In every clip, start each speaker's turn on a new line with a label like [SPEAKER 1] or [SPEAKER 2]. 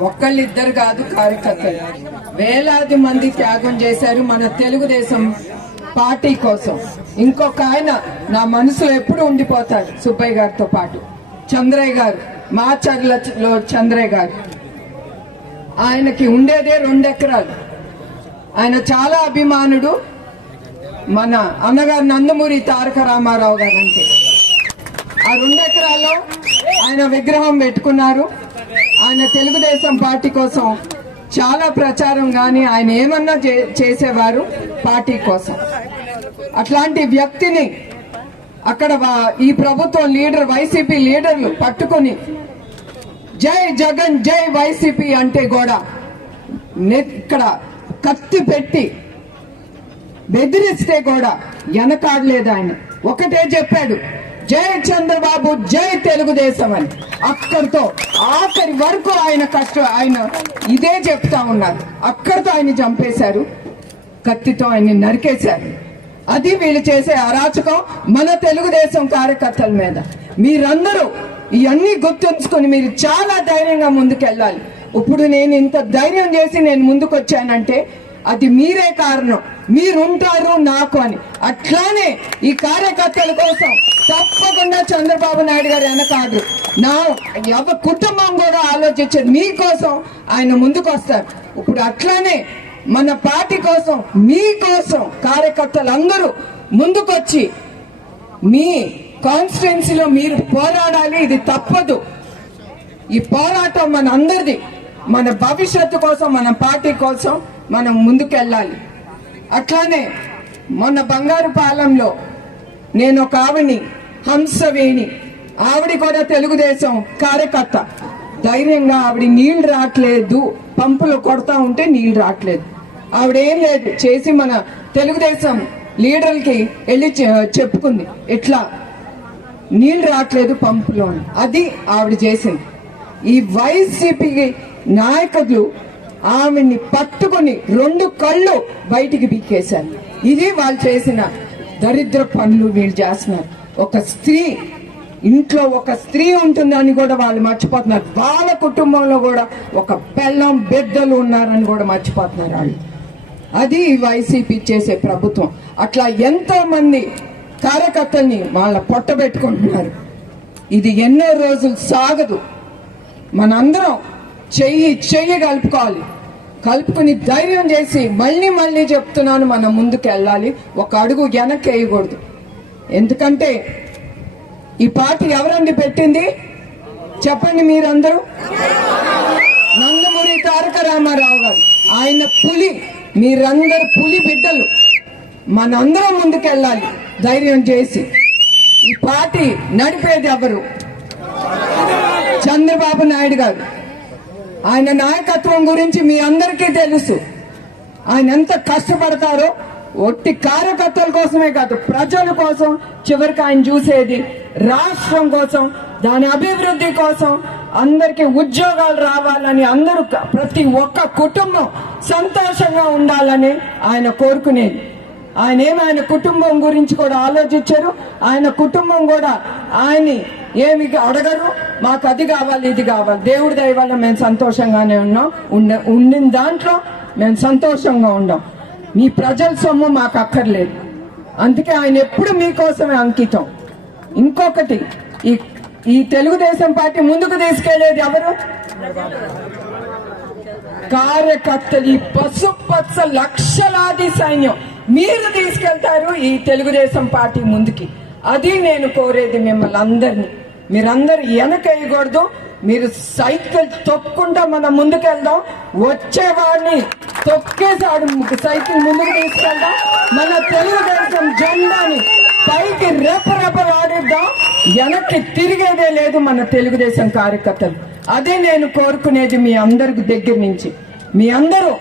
[SPEAKER 1] ఒక్కళ్ళిద్దరు కాదు కార్యకర్తలు. వేలాది మంది త్యాగం చేశారు మన తెలుగుదేశం పార్టీ కోసం. ఇంకొక ఆయన నా మనసులో ఎప్పుడు ఉండిపోతారు సుబ్బయ్య గారితో పాటు. చంద్రయ్య గారు మాచర్లలో చంద్రయ్య గారు. ఆయనకి ఉండేదే రెండు ఎకరాలు. ఆయన చాలా అభిమానుడు. మన అన్నగారు నందమూరి తారక రామారావు గారు అంటే. ఆ రెండు ఎకరాల్లో ఆయన విగ్రహం పెట్టుకున్నారు. ఆయన తెలుగుదేశం పార్టీ కోసం చాలా ప్రచారం గాని ఆయన ఏమన్నా చే- చేసేవారు పార్టీ కోసం. అట్లాంటి వ్యక్తిని అక్కడ వా- ఈ ప్రభుత్వం లీడర్ వైసీపీ లీడర్లు పట్టుకొని జై జగన్ జై వైసీపీ అంటే కూడా ఇక్కడ కత్తి పెట్టి బెదిరిస్తే కూడా వెనకాడలేదు ఆయన. ఒకటే చెప్పాడు. జై చంద్రబాబు జై తెలుగుదేశం అని అక్కడితో ఆఖరి వరకు ఆయన కష్టం ఆయన ఇదే చెప్తా ఉన్నారు. అక్కడితో ఆయన చంపేశారు. కత్తితో ఆయన్ని నరికేశారు. అది వీళ్ళు చేసే అరాచకం మన తెలుగుదేశం కార్యకర్తల మీద. మీరందరూ ఇవన్నీ గుర్తుంచుకొని మీరు చాలా ధైర్యంగా ముందుకెళ్ళాలి. ఇప్పుడు నేను ఇంత ధైర్యం చేసి నేను ముందుకొచ్చానంటే అది మీరే కారణం. మీరుంటారు నాకు అని. అట్లానే ఈ కార్యకర్తల కోసం తప్పకుండా చంద్రబాబు నాయుడు గారు వెనకాడు నా ఎవ కుటుంబం కూడా ఆలోచించారు. మీకోసం ఆయన ముందుకు వస్తారు ఇప్పుడు అట్లానే మన పార్టీ కోసం మీకోసం కార్యకర్తలందరూ ముందుకొచ్చి మీ కాన్స్టిట్యున్సీలో మీరు పోరాడాలి. ఇది తప్పదు. ఈ పోరాటం మన అందరిది మన భవిష్యత్తు కోసం మన పార్టీ కోసం మనం ముందుకెళ్ళాలి. అట్లానే మొన్న బంగారు పాలెంలో నేను ఒక ఆవిని హంసవేణి ఆవిడ కూడా తెలుగుదేశం కార్యకర్త. ధైర్యంగా ఆవిడ నీళ్ళు రావట్లేదు పంపులు కొడతా ఉంటే నీళ్ళు రావట్లేదు ఆవిడేం లేదు చేసి మన తెలుగుదేశం లీడర్లకి వెళ్ళి చె- చెప్పుకుంది. ఇట్లా నీళ్ళు రావట్లేదు పంపులో అది ఆవిడ చేసింది. ఈ వైసీపీ నాయకులు ఆమెని పట్టుకొని రెండు కళ్ళు బయటికి పీకేశారు. ఇది వాళ్ళు చేసిన దరిద్ర పనులు వీళ్ళు చేస్తున్నారు. ఒక స్త్రీ ఇంట్లో ఒక స్త్రీ ఉంటుందని కూడా వాళ్ళు మర్చిపోతున్నారు. వాళ్ళ కుటుంబంలో కూడా ఒక పెళ్ళం బిడ్డలు ఉన్నారని కూడా మర్చిపోతున్నారు వాళ్ళు. అది వైసీపీ చేసే ప్రభుత్వం. అట్లా ఎంతో మంది కార్యకర్తల్ని వాళ్ళ పొట్టబెట్టుకుంటున్నారు ఇది ఎన్నో రోజులు సాగదు. మనందరం చెయ్యి చెయ్యి కలుపుకోవాలి. కలుపుకుని ధైర్యం చేసి మళ్ళీ మళ్ళీ చెప్తున్నాను మనం ముందుకు వెళ్ళాలి. ఒక అడుగు వెనక్కి వేయకూడదు. ఎందుకంటే ఈ పార్టీ ఎవరండి పెట్టింది? చెప్పండి మీరందరూ. నందమూరి తారక రామారావు గారు. ఆయన పులి మీరందరు పులి బిడ్డలు. మనందరం ముందుకెళ్ళాలి ధైర్యం చేసి. ఈ పార్టీ నడిపేది ఎవరు? చంద్రబాబు నాయుడు గారు. ఆయన నాయకత్వం గురించి మీ అందరికీ తెలుసు. ఆయన ఎంత కష్టపడతారో ఒట్టి కార్యకర్తల కోసమే కాదు ప్రజల కోసం చివరికి ఆయన చూసేది రాష్ట్రం కోసం దాని అభివృద్ధి కోసం అందరికి ఉద్యోగాలు రావాలని అందరూ ప్రతి ఒక్క కుటుంబం సంతోషంగా ఉండాలని ఆయన కోరుకునేది. ఆయన ఏమి ఆయన కుటుంబం గురించి కూడా ఆలోచించారు. ఆయన కుటుంబం కూడా ఆయన్ని ఏమి అడగరు. మాకు అది కావాలి ఇది కావాలి. దేవుడి దయ వల్ల మేము సంతోషంగానే ఉన్నాం. ఉండ ఉండిన దాంట్లో మేము సంతోషంగా ఉన్నాం మీ ప్రజల సొమ్ము మాకు అక్కర్లేదు. అందుకే ఆయన ఎప్పుడు మీకోసమే అంకితం. ఇంకొకటి ఈ ఈ తెలుగుదేశం పార్టీ ముందుకు తీసుకెళ్ళేది ఎవరు? కార్యకర్తలు. ఈ పసుపచ్చ లక్షలాది సైన్యం. మీరు తీసుకెళ్తారు ఈ తెలుగుదేశం పార్టీ ముందుకి. అది నేను కోరేది మిమ్మల్ని అందరినీ. మీరందరూ వెనకేయకూడదు మీరు సైకిల్ తొక్కుంటా మనం ముందుకెళ్దాం. వచ్చేవాడిని తొక్కేసాడు సైకిల్ ముందుకు తీసుకెళ్దాం. మన తెలుగుదేశం జెండాని పైకి రెపరెపలాడిద్దాం. వెనక్కి తిరిగేదే లేదు మన తెలుగుదేశం కార్యకర్తలు. అదే నేను కోరుకునేది మీ అందరికి దగ్గర నుంచి. మీ అందరూ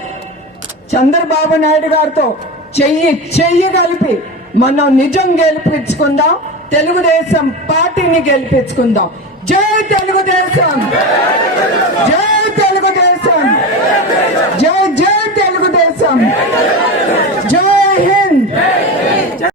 [SPEAKER 1] చంద్రబాబు నాయుడు గారితో చెయ్యి చెయ్యి కలిపి మనం నిజం గెలిపించుకుందాం తెలుగుదేశం పార్టీని గెలిపించుకుందాం. జై తెలుగుదేశం! జై తెలుగుదేశం